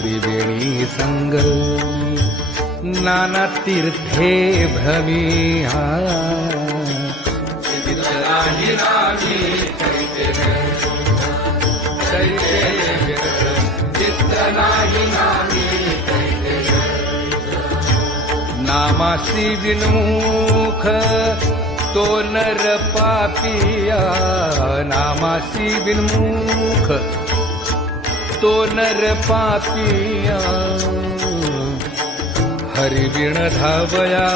त्रिवेणी संग नाना तीर्थे भ्रमी नामासी विनमुख तो नर पापिया। नामासी विनमुख तो नर पापिया। हरिविण धावया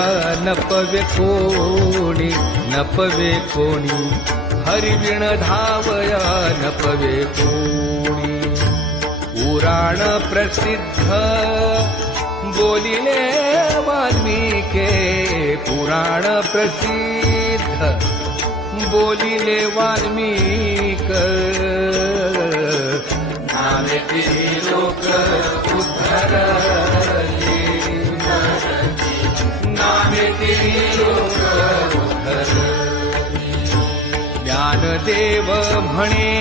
नपवे कोणी नपवे कोणी। हरिविण धावया नपवे कोणी। पुराण प्रसिद्ध बोलिले वाल्मिके। पुराण प्रसिद्ध बोलिले वाल्मिके। नामे लोक उद्धरले. नामे लोक ज्ञानदेव म्हणे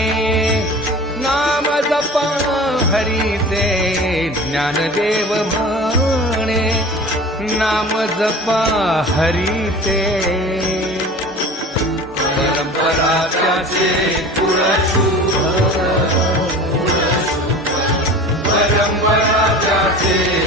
नाम जपा हरीचे ज्ञानदेव म्हणे नाम जपा हरीचे परंपरा त्याचे कुळ शुभ Grazie.